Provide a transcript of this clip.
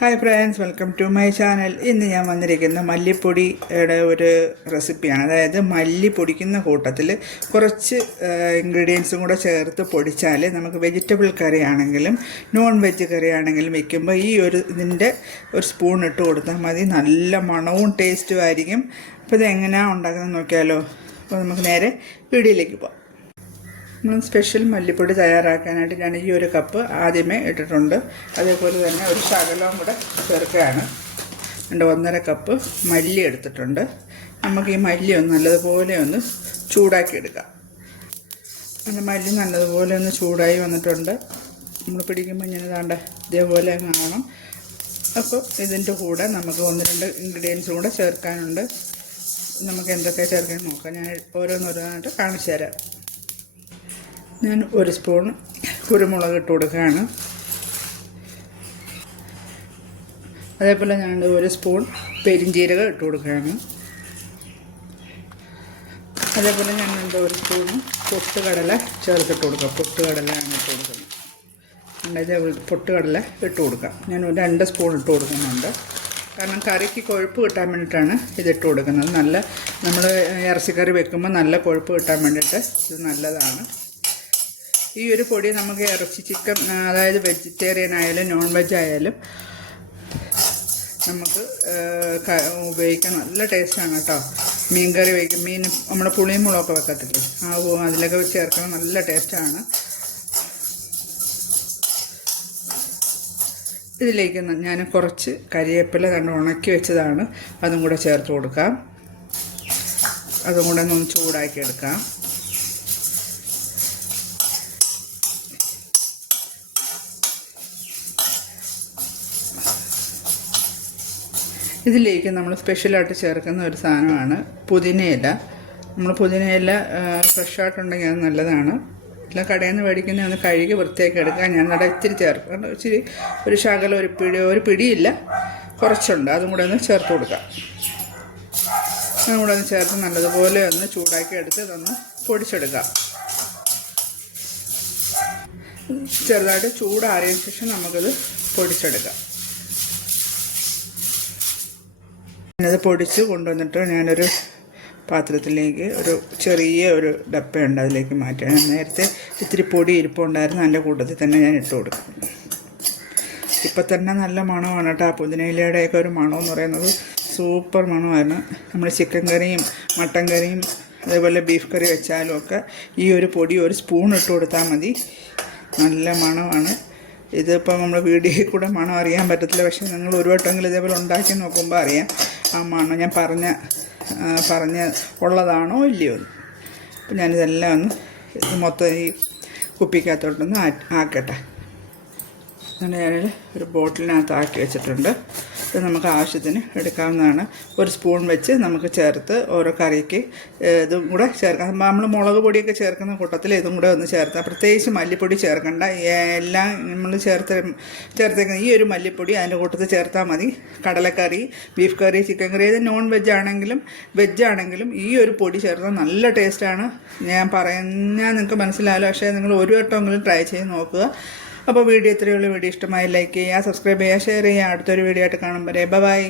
Hi friends welcome to my channel ഇന്ന് ഞാൻ വന്നിരിക്കുന്ന മല്ലിപ്പൊടിയുടെ ഒരു റെസിപ്പിയാണ് അതായത് മല്ലി പൊടിക്കുന്ന കൂട്ടത്തിൽ കുറച്ച് ഇൻഗ്രീഡിയൻസും കൂടെ ചേർത്ത് പൊടിച്ചാൽ നമുക്ക് വെജിറ്റബിൾ കറി ആണെങ്കിലും നോൺ വെജ് കറി ആണെങ്കിലും വെക്കുമ്പോൾ ഈ ഒരു ഇതിന്റെ ഒരു സ്പൂൺ ഇട്ട് കൊടുത്താൽ മതി. നല്ല മണവും ടേസ്റ്റും ആയിരിക്കും. അപ്പോൾ ഇത് എങ്ങനെയാണ് ഉണ്ടാക്കുന്നത് നോക്കിയാലോ. അപ്പോൾ നമുക്ക് നേരെ വീഡിയോയിലേക്ക് പോകാം നമ്മൾ സ്പെഷ്യൽ മല്ലിപ്പൊടി തയ്യാറാക്കാനായിട്ട് ഞാൻ ഈ ഒരു കപ്പ് ആദ്യമേ ഇട്ടിട്ടുണ്ട്. അതേപോലെ തന്നെ ഒരു ശകലവും കൂടെ ചേർക്കുകയാണ്. രണ്ട് ഒന്നര കപ്പ് മല്ലി എടുത്തിട്ടുണ്ട്. നമുക്ക് ഈ മല്ലി ഒന്ന് നല്ലതുപോലെ ഒന്ന് ചൂടാക്കി എടുക്കാം. അങ്ങനെ മല്ലി നല്ലതുപോലെ ഒന്ന് ചൂടായി വന്നിട്ടുണ്ട്. നമ്മൾ പിടിക്കുമ്പോൾ ഇങ്ങനെ താണ്ട ഇതേപോലെ കാണണം അപ്പോൾ ഇതിന്റെ കൂടെ നമുക്ക് ഒന്ന് രണ്ട് ഇൻഗ്രീഡിയൻസും കൂടെ ചേർക്കാനുണ്ട്. നമുക്ക് എന്തൊക്കെ ചേർക്കാൻ നോക്കാം. ഞാൻ ഓരോന്നോരോന്നായിട്ട് കാണിച്ചു തരാം. ഞാൻ ഒരു സ്പൂൺ കുരുമുളക് ഇട്ട് കൊടുക്കുകയാണ്. അതേപോലെ ഞാൻ ഒരു സ്പൂൺ പെരിഞ്ജീരകം ഇട്ട് കൊടുക്കുകയാണ്. അതേപോലെ ഞാൻ എന്താ ഒരു സ്പൂൺ പൊട്ടുകടല ചേർത്തിട്ട് കൊടുക്കാം. പൊട്ടുകടലയാണ് ഇട്ട് കൊടുക്കുന്നത്. അതേപോലെ പൊട്ടുകടല ഇട്ട് കൊടുക്കാം. ഞാൻ രണ്ട് സ്പൂൺ ഇട്ട് കൊടുക്കുന്നുണ്ട്. കാരണം കറിക്ക് കൊഴുപ്പ് കിട്ടാൻ വേണ്ടിയിട്ടാണ് ഇതിട്ട് കൊടുക്കുന്നത്. നല്ല നമ്മൾ ഇറച്ചിക്കറി വെക്കുമ്പോൾ നല്ല കൊഴുപ്പ് കിട്ടാൻ വേണ്ടിയിട്ട് ഇത് നല്ലതാണ്. ഈ ഒരു പൊടി നമുക്ക് ഇറച്ചി ചിക്കൻ അതായത് വെജിറ്റേറിയൻ ആയാലും നോൺ വെജ് ആയാലും നമുക്ക് ഉപയോഗിക്കാൻ നല്ല ടേസ്റ്റാണ് കേട്ടോ. മീൻ കറി വയ്ക്കും മീൻ നമ്മുടെ പുളിയും മുളകൊക്കെ വെക്കത്തില്ലേ? ആ അതിലൊക്കെ ചേർക്കണം നല്ല ടേസ്റ്റാണ് ഇതിലേക്ക് ഞാൻ കുറച്ച് കരിയേപ്പില കണ്ട് ഉണക്കി വെച്ചതാണ്. അതും കൂടെ ചേർത്ത് കൊടുക്കാം. അതും കൂടെ ഒന്ന് ചൂടാക്കി എടുക്കാം. ഇതിലേക്ക് നമ്മൾ സ്പെഷ്യലായിട്ട് ചേർക്കുന്ന ഒരു സാധനമാണ് പുതിനയില. നമ്മൾ പുതിനയില ഫ്രഷായിട്ടുണ്ടെങ്കിൽ അത് നല്ലതാണ്. എല്ലാം കടയിൽ നിന്ന് മേടിക്കുന്ന ഒന്ന് കഴുകി വൃത്തിയാക്കി എടുക്കുക ഞാൻ നട ഇത്തിരി ചേർക്കും. ഇച്ചിരി ഒരു ശകലം ഒരു പിടി ഒരു പിടിയില്ല. കുറച്ചുണ്ട്. അതും കൂടെ ഒന്ന് ചേർത്ത് കൊടുക്കാം. അതും കൂടെ ഒന്ന് ചേർത്ത് നല്ലതുപോലെ ഒന്ന് ചൂടാക്കി എടുത്ത് ഇതൊന്ന് പൊടിച്ചെടുക്കാം. ചെറുതായിട്ട് ചൂടാറിയതിന് ശേഷം നമുക്കത് പൊടിച്ചെടുക്കാം. ഞാനത് പൊടിച്ച് കൊണ്ടുവന്നിട്ട് ഞാനൊരു പാത്രത്തിലേക്ക് ഒരു ചെറിയ ഒരു ഡപ്പയുണ്ട് അതിലേക്ക് മാറ്റുക ഞാൻ നേരത്തെ ഇത്തിരി പൊടി ഇരിപ്പുണ്ടായിരുന്നു അതിന്റെ കൂട്ടത്തിൽ തന്നെ ഞാൻ ഇട്ട് കൊടുക്കും. ഇപ്പം തന്നെ നല്ല മണമാണ് കേട്ടോ. പുതിനയിലയുടെയൊക്കെ ഒരു മണമെന്ന് പറയുന്നത് സൂപ്പർ മണമായിരുന്നു. നമ്മൾ ചിക്കൻ കറിയും മട്ടൻ കറിയും അതേപോലെ ബീഫ് കറി വെച്ചാലും ഒക്കെ ഈ ഒരു പൊടി ഒരു സ്പൂൺ ഇട്ട് കൊടുത്താൽ മതി. നല്ല മണമാണ്. ഇതിപ്പോൾ നമ്മൾ വീഡിയോയിൽ കൂടെ മണം അറിയാൻ പറ്റത്തില്ല. പക്ഷേ നിങ്ങൾ ഒരു വട്ടമെങ്കിലും ഇതേപോലെ ഉണ്ടാക്കി നോക്കുമ്പോൾ അറിയാം. ആ മണം ഞാൻ പറഞ്ഞ പറഞ്ഞ ഉള്ളതാണോ ഇല്ലയോ? അപ്പം ഞാനിതെല്ലാം ഒന്ന് മൊത്തം ഈ കുപ്പിക്കകത്തോട്ടൊന്ന് ആക്കട്ടെ. അങ്ങനെ ഞാനൊരു ബോട്ടിലിനകത്ത് ആക്കി വെച്ചിട്ടുണ്ട്. ഇത് നമുക്ക് ആവശ്യത്തിന് എടുക്കാവുന്നതാണ്. ഒരു സ്പൂൺ വെച്ച് നമുക്ക് ചേർത്ത് ഓരോ കറിക്ക് ഇതും കൂടെ ചേർക്കാം. നമ്മൾ മുളക് പൊടിയൊക്കെ ചേർക്കുന്ന കൂട്ടത്തിൽ ഇതും കൂടെ ഒന്ന് ചേർത്താം പ്രത്യേകിച്ച് മല്ലിപ്പൊടി ചേർക്കണ്ട. എല്ലാം നമ്മൾ ചേർത്ത് ചേർത്തേക്കുന്ന ഈ ഒരു മല്ലിപ്പൊടി അതിന്റെ കൂട്ടത്തിൽ ചേർത്താൽ മതി. കടലക്കറി ബീഫ് കറി ചിക്കൻ കറി ഏത് നോൺ വെജ് ആണെങ്കിലും വെജ് ആണെങ്കിലും ഈ ഒരു പൊടി ചേർത്താൽ നല്ല ടേസ്റ്റാണ് ഞാൻ പറഞ്ഞാൽ നിങ്ങൾക്ക് മനസ്സിലാവില്ല പക്ഷേ നിങ്ങൾ ഒരു വട്ടമെങ്കിലും ട്രൈ ചെയ്ത് നോക്കുക. അപ്പോൾ വീഡിയോ ഇത്രയുള്ള വീഡിയോ ഇഷ്ടമായി ലൈക്ക് ചെയ്യുക സബ്സ്ക്രൈബ് ചെയ്യുക ഷെയർ ചെയ്യുക. അടുത്തൊരു വീഡിയോ ആയിട്ട് കാണുമ്പോൾ ബൈ